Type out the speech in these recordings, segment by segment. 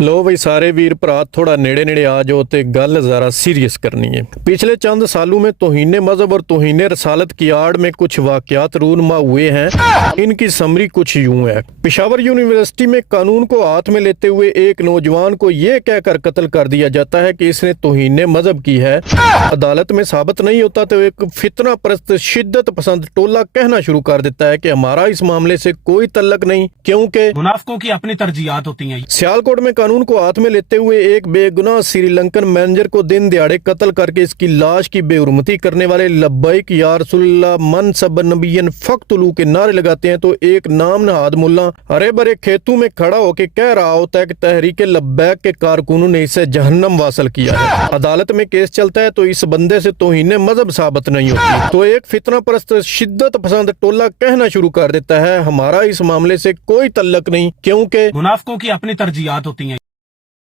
ਲੋ ਬਈ ਸਾਰੇ ਵੀਰ ਭਰਾ ਥੋੜਾ ਨੇੜੇ ਨੇੜੇ आ जाओ ਤੇ ਗੱਲ ज़रा सीरियस करनी है। पिछले चंद सालों में तौहीन मजहब और तौहीन रसालत की आड़ में कुछ वाकयात रूनमा हुए हैं। इनकी समरी कुछ यूं है। पेशावर यूनिवर्सिटी में कानून को हाथ में लेते हुए एक नौजवान को ये कहकर कत्ल कर दिया जाता है कि इसने तौहीन मजहब की है। अदालत में साबित नहीं होता तो एक फितना परस्त शिद्दत पसंद टोला कहना शुरू कर देता है कि हमारा इस मामले से कोई तल्लक नहीं, क्योंकि मुनाफिकों की अपनी तरजीहात होती हैं। सियालकोट में कानून को हाथ में लेते हुए एक बेगुनाह श्रीलंकन मैनेजर को दिन दिहाड़े कत्ल करके इसकी लाश की बेहुरमती करने वाले लब्बैक या रसूलुल्लाह मन सब नबियन फक्तुलू के नारे लगाते हैं तो एक नाम नहाद मुल्ला हरे भरे खेतों में खड़ा होकर कह रहा होता है कि तहरीक लब्बैक के कारकुनों ने इसे जहन्नम वासल किया है। अदालत में केस चलता है तो इस बंदे से तौहीन मजहब साबित नहीं होती तो एक फितना परस्त शिद्दत पसंद टोला कहना शुरू कर देता है हमारा इस मामले से कोई तल्लक नहीं, क्योंकि मुनाफिकों की अपनी तरजीहात होती हैं।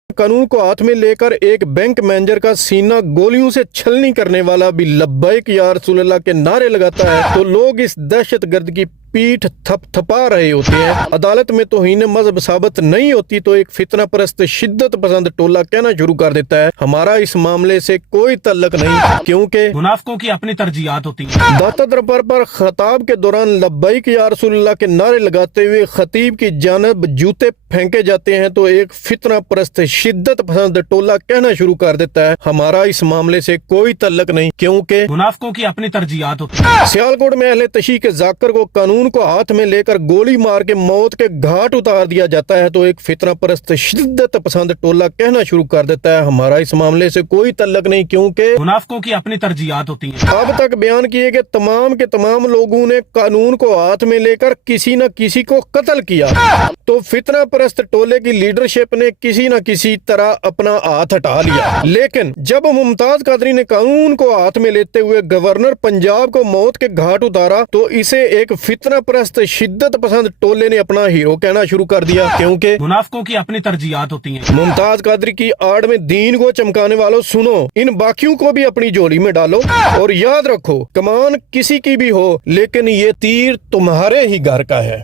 कानून को हाथ में लेकर एक बैंक मैनेजर का सीना गोलियों से छलनी करने वाला भी लब्बैक या रसूलुल्लाह के नारे लगाता है तो लोग इस दहशतगर्द की पीठ थपथपा रहे होते हैं। अदालत में तौहीन मजहब साबित नहीं होती तो एक फितना परस्त शिद्दत पसंद टोला कहना शुरू कर देता है हमारा इस मामले से कोई तल्लक नहीं, क्योंकि मुनाफिकों की अपनी तरजीहात होती हैं। दाता दरबार पर खताब के दौरान लब्बैक या रसूलुल्लाह के नारे लगाते हुए खतीब की जानब जूते फेंके जाते हैं तो एक फितना परस्त शिद्दत पसंद टोला कहना शुरू कर देता है हमारा इस मामले से कोई तल्लक नहीं, क्योंकि मुनाफिकों की अपनी तरजीहात होती हैं। सियालकोट में अहले तशी के जाकर को कानून को हाथ में लेकर गोली मार के मौत के घाट उतार दिया जाता है तो एक फितना परस्त शिद्दत पसंद टोला कहना शुरू कर देता है हमारा इस मामले से कोई तल्लक नहीं, क्योंकि मुनाफिकों की अपनी तरजीहात होती हैं। अब तक बयान किए गए तमाम के तमाम लोगों ने कानून को हाथ में लेकर किसी न किसी को कत्ल किया तो फितना परस्त टोले की लीडरशिप ने किसी न किसी तरह अपना हाथ हटा लिया। लेकिन जब मुमताज कादरी ने कानून को हाथ में लेते हुए गवर्नर पंजाब को मौत के घाट उतारा तो इसे एक फितना परस्त शिद्दत पसंद टोले ने अपना हीरो कहना शुरू कर दिया, क्योंकि मुनाफिकों की अपनी तरजीहात होती हैं। मुमताज कादरी की आड़ में दीन को चमकाने वालों सुनो, इन बाकियों को भी अपनी झोली में डालो और याद रखो कमान किसी की भी हो लेकिन ये तीर तुम्हारे ही घर का है।